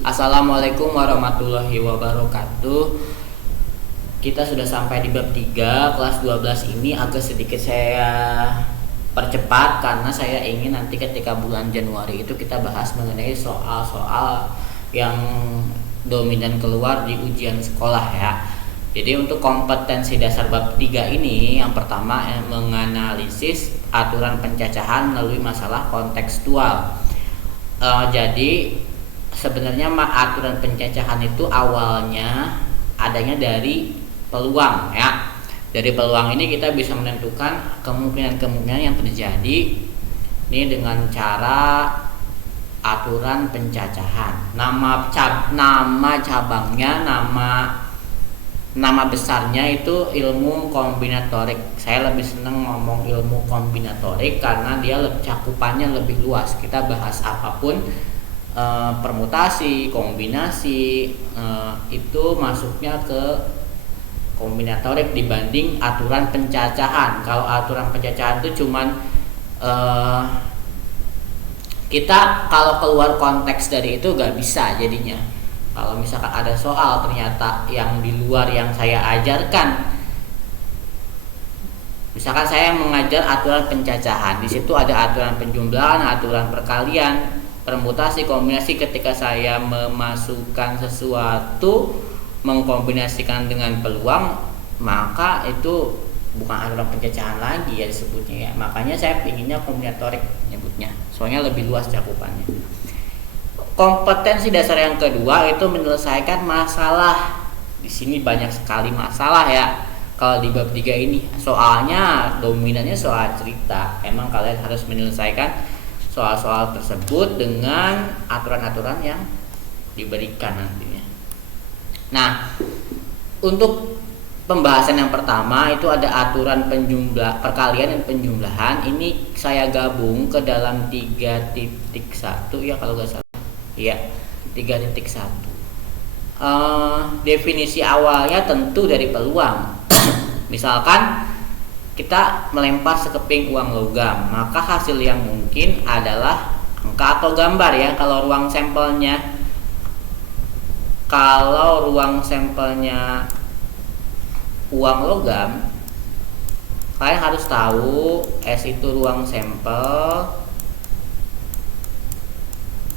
Assalamualaikum warahmatullahi wabarakatuh. Kita sudah sampai di bab 3 kelas 12 ini. Agak sedikit saya percepat karena saya ingin nanti ketika bulan Januari itu kita bahas mengenai soal-soal yang dominan keluar di ujian sekolah ya. Jadi untuk kompetensi dasar bab 3 ini, yang pertama menganalisis aturan pencacahan melalui masalah kontekstual. Jadi sebenarnya aturan pencacahan itu awalnya adanya dari peluang ya. Dari peluang ini kita bisa menentukan kemungkinan-kemungkinan yang terjadi ini dengan cara aturan pencacahan. Nama cabangnya, nama besarnya itu ilmu kombinatorik. Saya lebih senang ngomong ilmu kombinatorik karena dia cakupannya lebih luas. Kita bahas apapun, permutasi, kombinasi, itu masuknya ke kombinatorik dibanding aturan pencacahan. Kalau aturan pencacahan itu cuman kita kalau keluar konteks dari itu gak bisa jadinya. Kalau misalkan ada soal ternyata yang di luar yang saya ajarkan, misalkan saya mengajar aturan pencacahan, di situ ada aturan penjumlahan, aturan perkalian, permutasi, kombinasi. Ketika saya memasukkan sesuatu, mengkombinasikan dengan peluang, maka itu bukan aturan pencacahan lagi ya disebutnya ya. Makanya saya inginnya kombinatorik nyebutnya, soalnya lebih luas cakupannya. Kompetensi dasar yang kedua itu menyelesaikan masalah. Di sini banyak sekali masalah ya. Kalau di bab 3 ini soalnya dominannya soal cerita. Emang kalian harus menyelesaikan soal-soal tersebut dengan aturan-aturan yang diberikan nantinya. Nah, untuk pembahasan yang pertama itu ada aturan perkalian dan penjumlahan. Ini saya gabung ke dalam 3.1 ya kalau gak salah. Ya, 3.1. Definisi awalnya tentu dari peluang. Misalkan kita melempar sekeping uang logam, maka hasil yang mungkin adalah angka atau gambar ya. Kalau ruang sampelnya uang logam, kalian harus tahu S itu ruang sampel,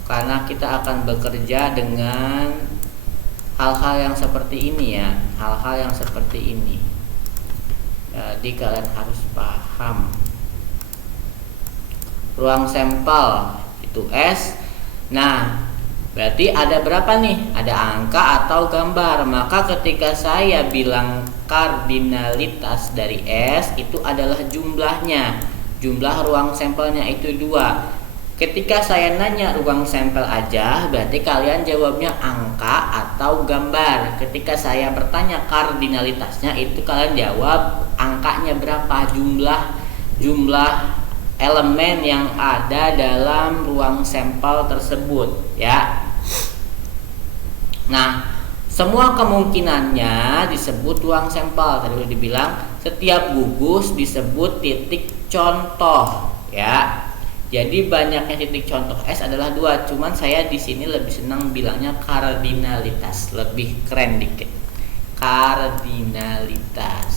karena kita akan bekerja dengan hal-hal yang seperti ini ya, hal-hal yang seperti ini. Jadi kalian harus paham. Ruang sampel itu S. Nah, berarti ada berapa nih? Ada angka atau gambar. Maka ketika saya bilang kardinalitas dari S itu adalah jumlahnya. Jumlah ruang sampelnya itu 2. Ketika saya nanya ruang sampel aja, berarti kalian jawabnya angka atau gambar. Ketika saya bertanya kardinalitasnya, itu kalian jawab angkanya berapa, jumlah elemen yang ada dalam ruang sampel tersebut ya. Nah, semua kemungkinannya disebut ruang sampel. Tadi udah dibilang setiap gugus disebut titik contoh ya. Jadi banyaknya titik contoh S adalah 2, cuman saya di sini lebih senang bilangnya kardinalitas, lebih keren dikit. Kardinalitas.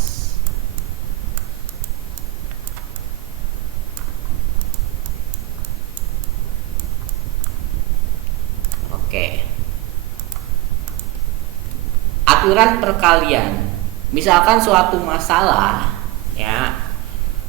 Oke. Aturan perkalian. Misalkan suatu masalah ya.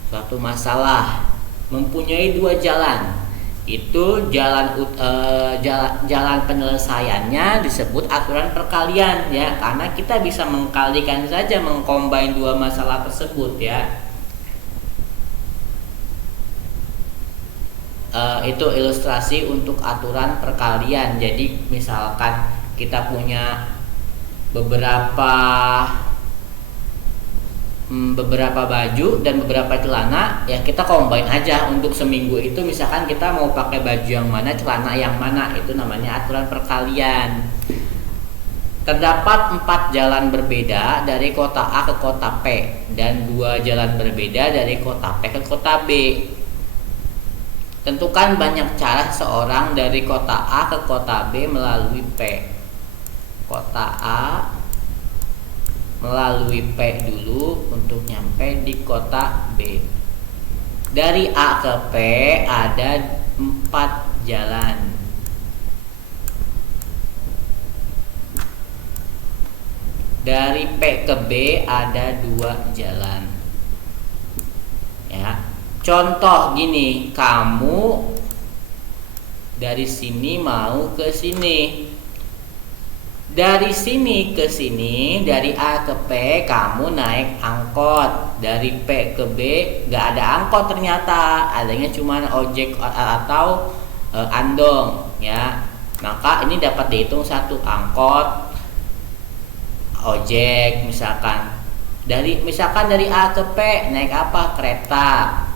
Suatu masalah mempunyai 2 jalan. Itu jalan penyelesaiannya disebut aturan perkalian ya, karena kita bisa mengkalikan saja, mengcombine 2 masalah tersebut ya. Itu ilustrasi untuk aturan perkalian. Jadi misalkan kita punya beberapa baju dan beberapa celana ya, kita combine aja untuk seminggu itu. Misalkan kita mau pakai baju yang mana, celana yang mana, itu namanya aturan perkalian. Terdapat 4 jalan berbeda dari kota A ke kota P dan 2 jalan berbeda dari kota P ke kota B. Tentukan banyak cara seorang dari kota A ke kota B melalui P. Kota A melalui P dulu untuk nyampe di kota B. Dari A ke P ada 4 jalan. Dari P ke B ada 2 jalan. Ya. Contoh gini, kamu dari sini mau ke sini. Dari sini ke sini, dari A ke P kamu naik angkot. Dari P ke B gak ada angkot ternyata, adanya cuma ojek atau andong ya. Maka ini dapat dihitung satu angkot, ojek misalkan. Misalkan dari A ke P naik apa? Kereta.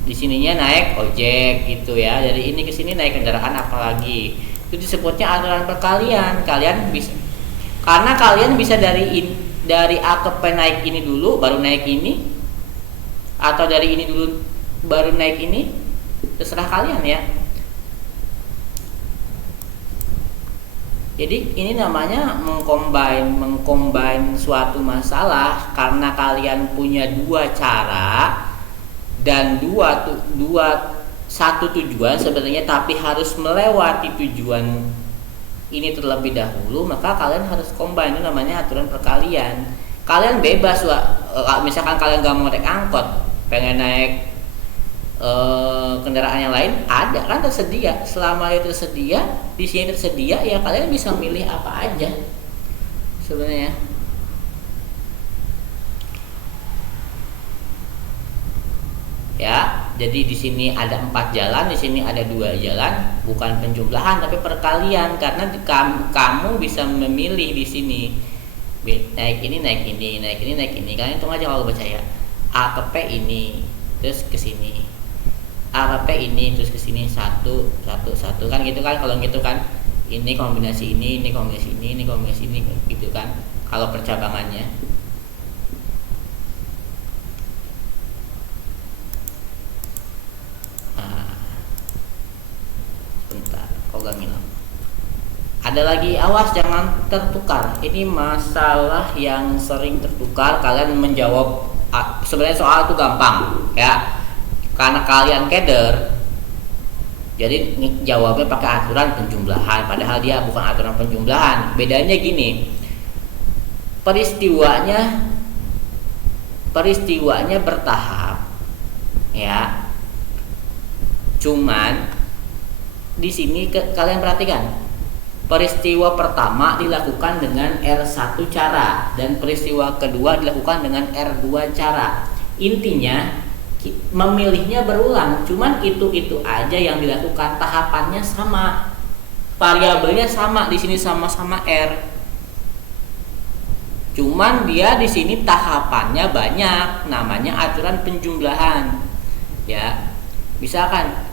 Di sininya naik ojek gitu ya. Dari ini ke sini naik kendaraan apa lagi? Itu disebutnya aturan perkalian. Kalian bisa, karena kalian bisa dari A ke P naik ini dulu baru naik ini, atau dari ini dulu baru naik ini, terserah kalian ya. Jadi ini namanya mengcombine suatu masalah karena kalian punya 2 cara dan satu tujuan sebenarnya, tapi harus melewati tujuan ini terlebih dahulu, maka kalian harus combine. Itu namanya aturan perkalian. Kalian bebas misalkan kalian gak mau naik angkot, pengen naik kendaraan yang lain, ada kan tersedia. Selama itu tersedia, di sini tersedia, ya kalian bisa milih apa aja sebenarnya. Ya, jadi di sini ada 4 jalan, di sini ada 2 jalan, bukan penjumlahan tapi perkalian, karena kamu bisa memilih di sini naik ini, naik ini, naik ini, naik ini. Kalian hitung aja kalau percaya. A ke P ini, terus ke sini. A ke P ini, terus ke sini, satu kan gitu kan. Kalau gitu kan, ini kombinasi ini kombinasi ini kombinasi ini gitu kan. Kalau percabangannya. Ada lagi, awas jangan tertukar. Ini masalah yang sering tertukar. Kalian menjawab, sebenarnya soal itu gampang ya, karena kalian keder, jadi jawabnya pakai aturan penjumlahan, padahal dia bukan aturan penjumlahan. Bedanya gini, peristiwanya bertahap ya. Cuman di sini kalian perhatikan, peristiwa pertama dilakukan dengan R1 cara dan peristiwa kedua dilakukan dengan R2 cara. Intinya memilihnya berulang, cuman itu aja yang dilakukan, tahapannya sama, variabelnya sama, di sini sama-sama R. Cuman dia di sini tahapannya banyak, namanya aturan penjumlahan. Ya. Misalkan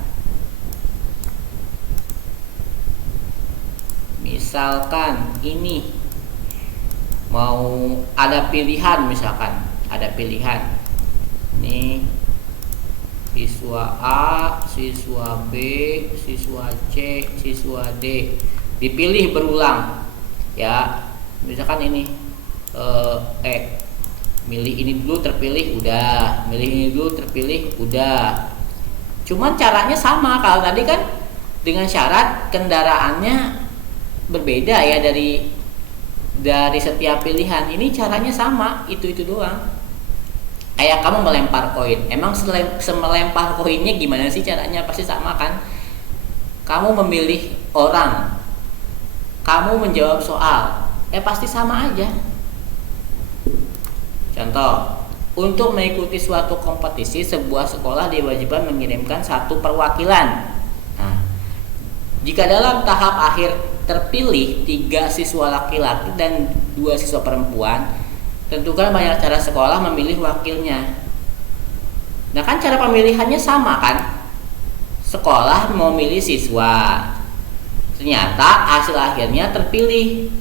ini mau ada pilihan, misalkan ada pilihan nih, siswa A, siswa B, siswa C, siswa D, dipilih berulang ya. Misalkan ini milih ini dulu terpilih udah, milih ini dulu terpilih udah. Cuman caranya sama. Kalau tadi kan dengan syarat kendaraannya berbeda ya dari setiap pilihan. Ini caranya sama, itu doang. Kayak kamu melempar koin, emang melempar koinnya gimana sih caranya? Pasti sama kan? Kamu memilih orang, kamu menjawab soal, pasti sama aja. Contoh, untuk mengikuti suatu kompetisi, sebuah sekolah diwajibkan mengirimkan 1 perwakilan. Nah, jika dalam tahap akhir terpilih 3 siswa laki-laki dan 2 siswa perempuan, tentukan banyak cara sekolah memilih wakilnya. Nah kan cara pemilihannya sama kan? Sekolah mau milih siswa, ternyata hasil akhirnya terpilih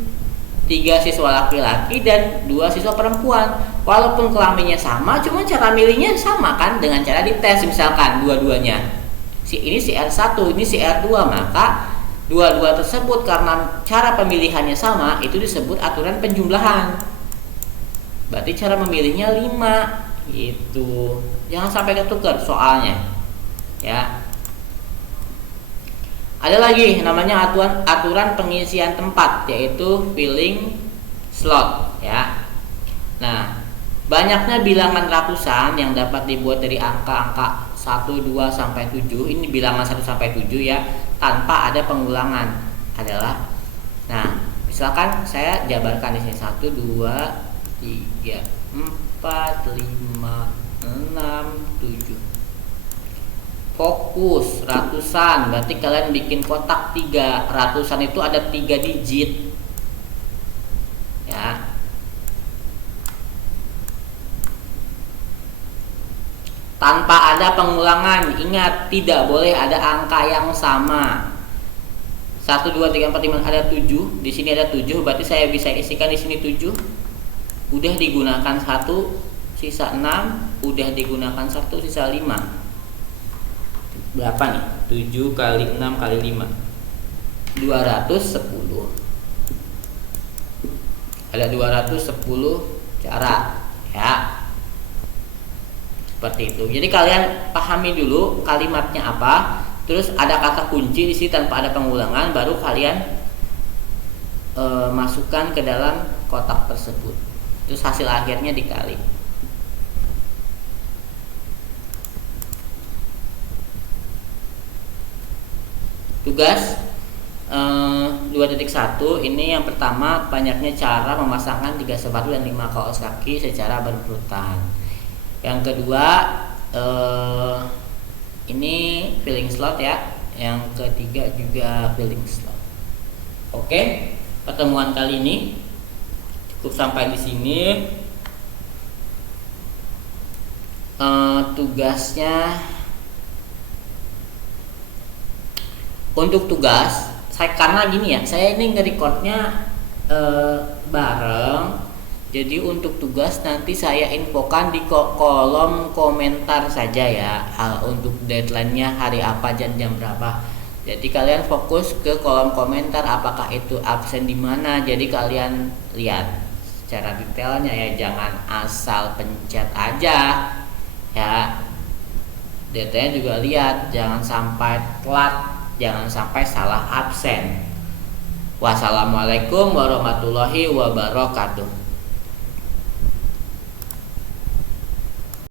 3 siswa laki-laki dan 2 siswa perempuan. Walaupun kelaminnya sama, cuma cara milihnya sama kan, dengan cara dites misalkan dua-duanya. Ini si R1, ini si R2, maka dua-dua tersebut karena cara pemilihannya sama, itu disebut aturan penjumlahan. Berarti cara memilihnya 5 gitu. Jangan sampai ketukar soalnya. Ya. Ada lagi namanya aturan pengisian tempat, yaitu filling slot ya. Nah, banyaknya bilangan ratusan yang dapat dibuat dari angka-angka 1, 2 sampai 7. Ini bilangan 1 sampai 7 ya, tanpa ada pengulangan adalah. Nah, misalkan saya jabarkan di sini 1 2 3 4 5 6 7. Fokus ratusan, berarti kalian bikin kotak 3. Ratusan itu ada 3 digit ya. Tanpa ada pengulangan. Ingat, tidak boleh ada angka yang sama. 1 2 3 4 5 ada 7. Di sini ada 7, berarti saya bisa isikan di sini 7. Udah digunakan 1, sisa 6. Udah digunakan 1, sisa 5. Berapa nih? 7 kali 6 kali 5 210. Ada 210 cara ya. Seperti itu. Jadi kalian pahami dulu kalimatnya apa, terus ada kata kunci di sini tanpa ada pengulangan, baru kalian masukkan ke dalam kotak tersebut. Terus hasil akhirnya dikali. Tugas 2.1 ini yang pertama, banyaknya cara memasangkan 3 sepatu dan 5 kaos kaki secara berurutan. Yang kedua ini filling slot ya. Yang ketiga juga filling slot. Oke, pertemuan kali ini cukup sampai di sini. Tugasnya untuk tugas saya, karena gini ya, saya ini nge-recordnya bareng. Jadi untuk tugas nanti saya infokan di kolom komentar saja ya, untuk deadline-nya hari apa dan jam berapa. Jadi kalian fokus ke kolom komentar apakah itu absen di mana. Jadi kalian lihat secara detailnya ya, jangan asal pencet aja ya. Detailnya juga lihat, jangan sampai telat, jangan sampai salah absen. Wassalamualaikum warahmatullahi wabarakatuh.